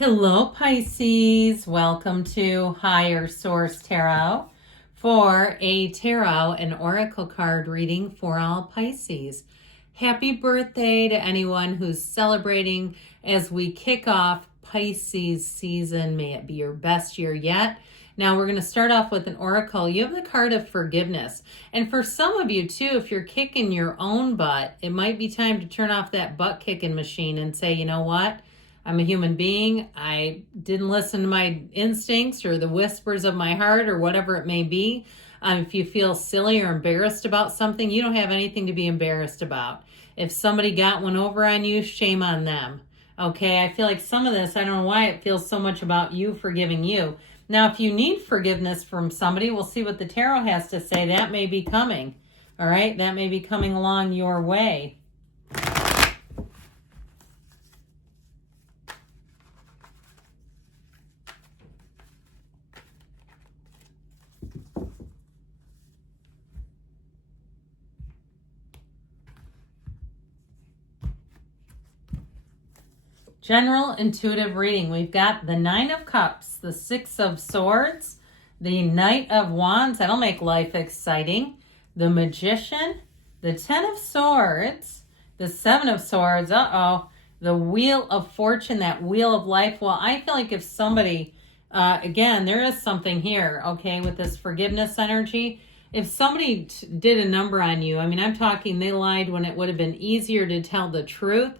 Hello, Pisces. Welcome to Higher Source Tarot for a tarot and oracle card reading for all Pisces. Happy birthday to anyone who's celebrating as we kick off Pisces season. May it be your best year yet. Now we're going to start off with an oracle. You have the card of forgiveness. And for some of you too, if you're kicking your own butt, it might be time to turn off that butt kicking machine and say, you know what? I'm a human being. I didn't listen to my instincts or the whispers of my heart or whatever it may be. If you feel silly or embarrassed about something, you don't have anything to be embarrassed about. If somebody got one over on you, shame on them. Okay, I feel like some of this, I don't know why it feels so much about you forgiving you. Now, if you need forgiveness from somebody, we'll see what the tarot has to say. That may be coming. All right, that may be coming along your way. General intuitive reading. We've got the Nine of Cups, the Six of Swords, the Knight of Wands. That'll make life exciting. The Magician, the Ten of Swords, the Seven of Swords. The Wheel of Fortune, that Wheel of Life. Well, I feel like if somebody, again, there is something here, okay, with this forgiveness energy. If somebody did a number on you, I mean, I'm talking they lied when it would have been easier to tell the truth.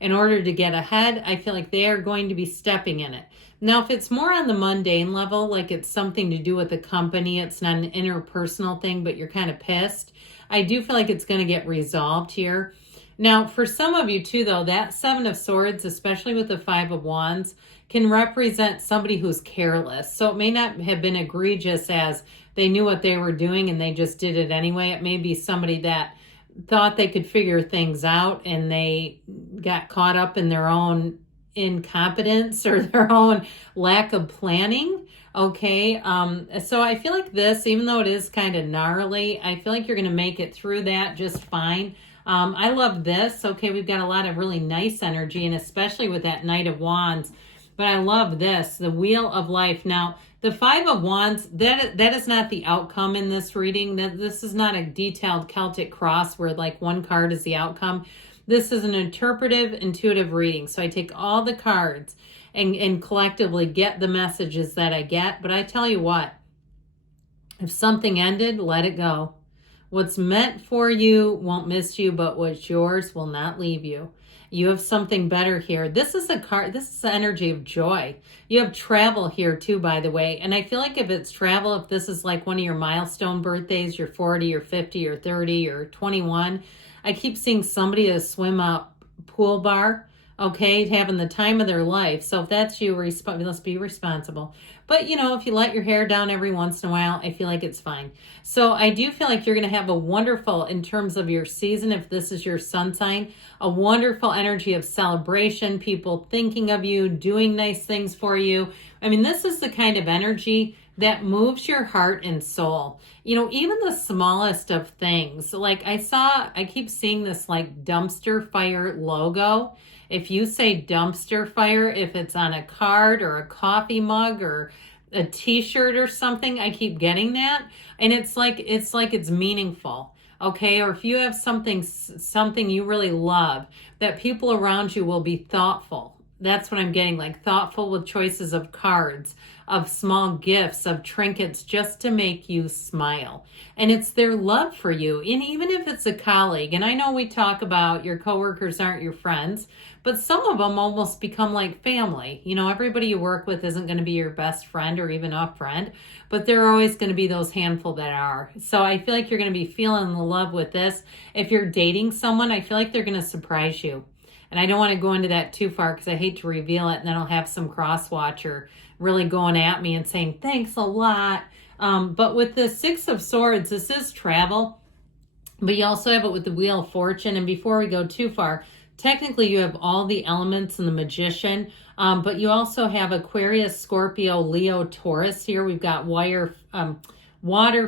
In order to get ahead, I feel like they are going to be stepping in it. Now, if it's more on the mundane level, like it's something to do with the company, it's not an interpersonal thing, but you're kind of pissed, I do feel like it's going to get resolved here. Now, for some of you too, though, that Seven of Swords, especially with the Five of Wands, can represent somebody who's careless. So it may not have been egregious as they knew what they were doing and they just did it anyway. It may be somebody that thought they could figure things out and they got caught up in their own incompetence or their own lack of planning. Okay. So I feel like this, even though it is kind of gnarly, I feel like you're going to make it through that just fine. I love this. Okay. We've got a lot of really nice energy, and especially with that Knight of Wands, but I love this, the Wheel of Life. Now, the Five of Wands, that is not the outcome in this reading. This is not a detailed Celtic cross where like one card is the outcome. This is an interpretive, intuitive reading. So I take all the cards and collectively get the messages that I get. But I tell you what, if something ended, let it go. What's meant for you won't miss you, but what's yours will not leave you. You have something better here. This is a card. This is the energy of joy. You have travel here too, by the way. And I feel like if it's travel, if this is like one of your milestone birthdays, you're 40 or 50 or 30 or 21, I keep seeing somebody at a swim up pool bar, okay, having the time of their life. So if that's you, let's be responsible. But, you know, if you let your hair down every once in a while, I feel like it's fine. So I do feel like you're going to have a wonderful, in terms of your season, if this is your sun sign, a wonderful energy of celebration, people thinking of you, doing nice things for you. I mean, this is the kind of energy that moves your heart and soul. You know, even the smallest of things. Like I keep seeing this like dumpster fire logo. If you say dumpster fire, if it's on a card or a coffee mug or a t-shirt or something, I keep getting that. And it's like it's meaningful. Okay. Or if you have something you really love, that people around you will be thoughtful. That's what I'm getting, like thoughtful with choices of cards, of small gifts, of trinkets, just to make you smile. And it's their love for you. And even if it's a colleague, and I know we talk about your coworkers aren't your friends, but some of them almost become like family. You know, everybody you work with isn't going to be your best friend or even a friend, but there are always going to be those handful that are. So I feel like you're going to be feeling the love with this. If you're dating someone, I feel like they're going to surprise you. And I don't want to go into that too far because I hate to reveal it and then I'll have some cross-watcher really going at me and saying, thanks a lot. But with the Six of Swords, this is travel, but you also have it with the Wheel of Fortune. And before we go too far, technically you have all the elements in the Magician, but you also have Aquarius, Scorpio, Leo, Taurus here. We've got water,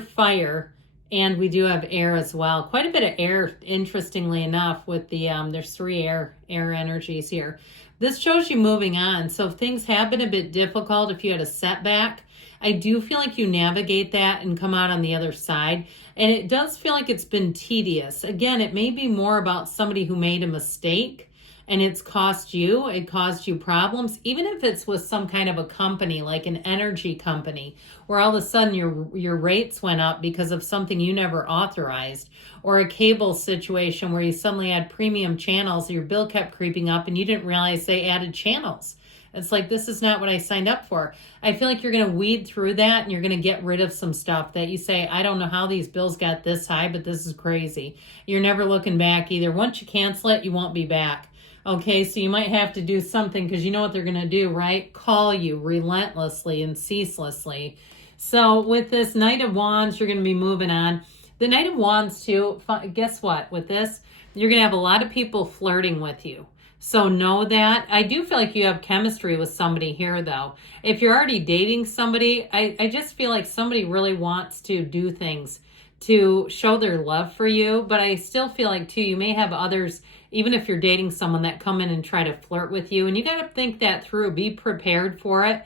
fire, and we do have air as well. Quite a bit of air, interestingly enough, with the, there's three air energies here. This shows you moving on. So if things have been a bit difficult, if you had a setback, I do feel like you navigate that and come out on the other side. And it does feel like it's been tedious. Again, it may be more about somebody who made a mistake and it caused you problems, even if it's with some kind of a company, like an energy company, where all of a sudden your rates went up because of something you never authorized, or a cable situation where you suddenly had premium channels, your bill kept creeping up and you didn't realize they added channels. It's like, this is not what I signed up for. I feel like you're going to weed through that and you're going to get rid of some stuff that you say, I don't know how these bills got this high, but this is crazy. You're never looking back either. Once you cancel it, you won't be back. Okay, so you might have to do something because you know what they're going to do, right? Call you relentlessly and ceaselessly. So with this Knight of Wands, you're going to be moving on. The Knight of Wands too, guess what? With this, you're going to have a lot of people flirting with you. So know that. I do feel like you have chemistry with somebody here, though. If you're already dating somebody, I just feel like somebody really wants to do things to show their love for you. But I still feel like, too, you may have others, even if you're dating someone, that come in and try to flirt with you. And you got to think that through. Be prepared for it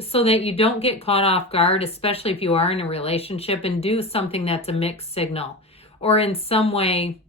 so that you don't get caught off guard, especially if you are in a relationship, and do something that's a mixed signal or in some way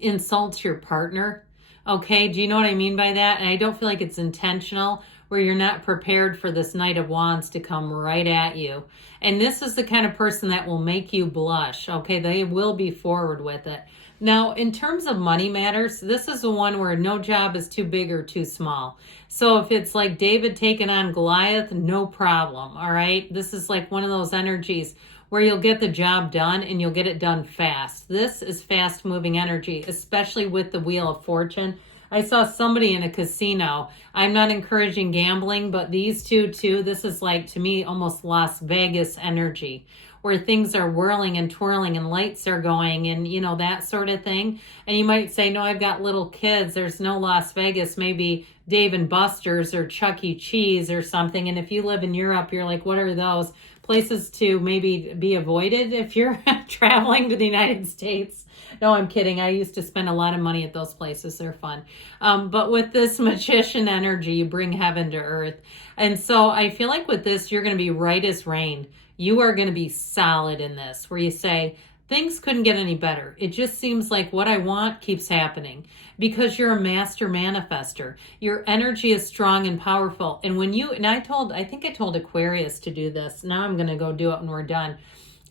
insults your partner. Okay, do you know what I mean by that? And I don't feel like it's intentional, where you're not prepared for this Knight of Wands to come right at you. And this is the kind of person that will make you blush. Okay, they will be forward with it. Now, in terms of money matters, this is the one where no job is too big or too small. So if it's like David taking on Goliath, no problem, all right? This is like one of those energies where you'll get the job done and you'll get it done fast. This is fast moving energy, especially with the Wheel of Fortune. I saw somebody in a casino. I'm not encouraging gambling, but these two too, this is like, to me, almost Las Vegas energy, where things are whirling and twirling and lights are going and, you know, that sort of thing. And you might say, no, I've got little kids. There's no Las Vegas, maybe Dave and Buster's or Chuck E. Cheese or something. And if you live in Europe, you're like, what are those? Places to maybe be avoided if you're traveling to the United States. No, I'm kidding. I used to spend a lot of money at those places. They're fun. But with this magician energy, you bring heaven to earth. And so I feel like with this, you're going to be right as rain. You are going to be solid in this, where you say, things couldn't get any better. It just seems like what I want keeps happening, because you're a master manifester. Your energy is strong and powerful. And when you, and I think I told Aquarius to do this. Now I'm going to go do it when we're done.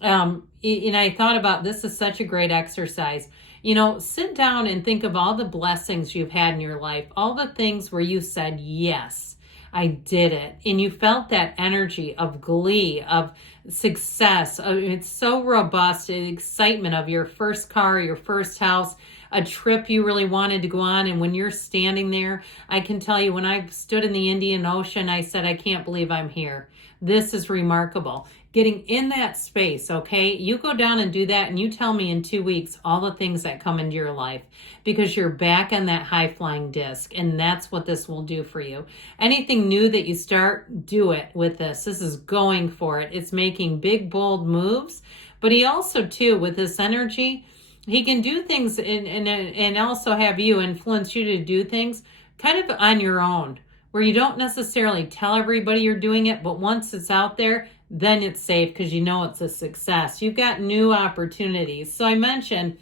And I thought about, this is such a great exercise. You know, sit down and think of all the blessings you've had in your life, all the things where you said, yes, I did it. And you felt that energy of glee, of success. It's so robust, the excitement of your first car, your first house, a trip you really wanted to go on. And when you're standing there, I can tell you, when I stood in the Indian Ocean, I said, I can't believe I'm here. This is remarkable. Getting in that space, okay? You go down and do that, and you tell me in 2 weeks all the things that come into your life, because you're back on that high-flying disc, and that's what this will do for you. Anything new that you start, do it with this. This is going for it. It's making big, bold moves. But he also, too, with this energy, he can do things and also have you influence you to do things kind of on your own, where you don't necessarily tell everybody you're doing it, but once it's out there, then it's safe because you know it's a success. You've got new opportunities. So I mentioned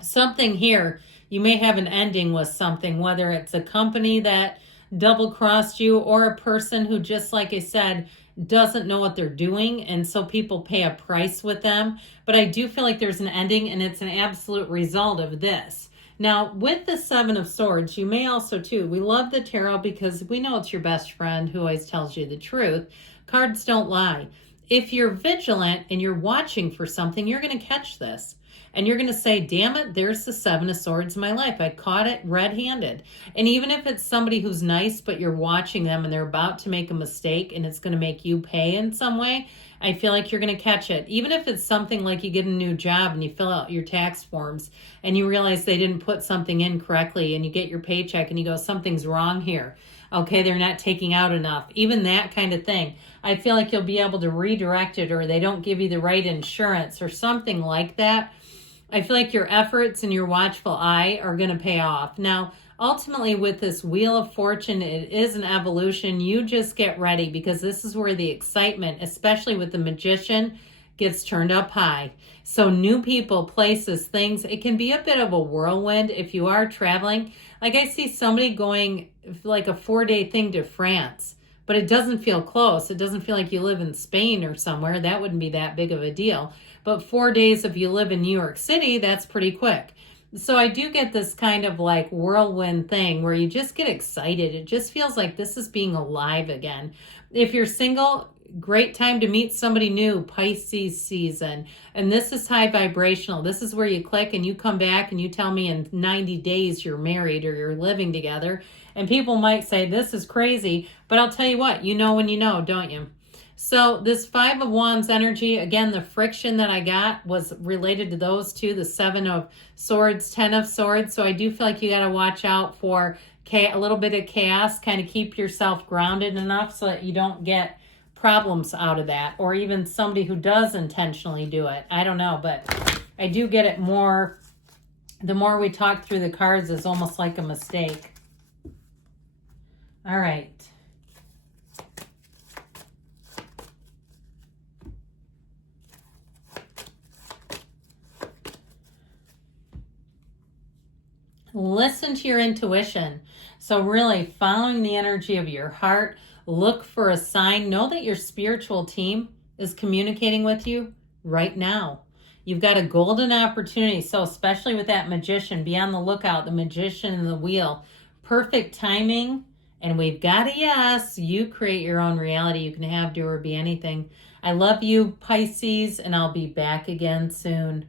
something here. You may have an ending with something, whether it's a company that double-crossed you or a person who, just like I said, doesn't know what they're doing, and so people pay a price with them. But I do feel like there's an ending, and it's an absolute result of this. Now, with the Seven of Swords, you may also, too, we love the tarot because we know it's your best friend who always tells you the truth. Cards don't lie. If you're vigilant and you're watching for something, you're going to catch this. And you're going to say, damn it, there's the Seven of Swords in my life. I caught it red-handed. And even if it's somebody who's nice, but you're watching them and they're about to make a mistake and it's going to make you pay in some way, I feel like you're going to catch it. Even if it's something like you get a new job and you fill out your tax forms and you realize they didn't put something in correctly and you get your paycheck and you go, something's wrong here. Okay, they're not taking out enough. Even that kind of thing. I feel like you'll be able to redirect it, or they don't give you the right insurance or something like that. I feel like your efforts and your watchful eye are going to pay off. Now, ultimately with this Wheel of Fortune, it is an evolution. You just get ready, because this is where the excitement, especially with the Magician, gets turned up high. So new people, places, things, it can be a bit of a whirlwind if you are traveling. Like I see somebody going like a 4-day thing to France, but it doesn't feel close. It doesn't feel like you live in Spain or somewhere. That wouldn't be that big of a deal. But 4 days, if you live in New York City, that's pretty quick. So I do get this kind of like whirlwind thing where you just get excited. It just feels like this is being alive again. If you're single, great time to meet somebody new, Pisces season. And this is high vibrational. This is where you click and you come back and you tell me in 90 days you're married or you're living together. And people might say, this is crazy. But I'll tell you what, you know when you know, don't you? So this 5 of Wands energy, again, the friction that I got was related to those two, the 7 of Swords, 10 of Swords. So I do feel like you got to watch out for a little bit of chaos, kind of keep yourself grounded enough so that you don't get problems out of that, or even somebody who does intentionally do it. I don't know, but I do get it more. The more we talk through the cards, is almost like a mistake. All right. Listen to your intuition. So really following the energy of your heart, look for a sign. Know that your spiritual team is communicating with you right now. You've got a golden opportunity. So especially with that Magician, be on the lookout, the Magician and the Wheel. Perfect timing. And we've got a yes. You create your own reality. You can have, do, or be anything. I love you, Pisces, and I'll be back again soon.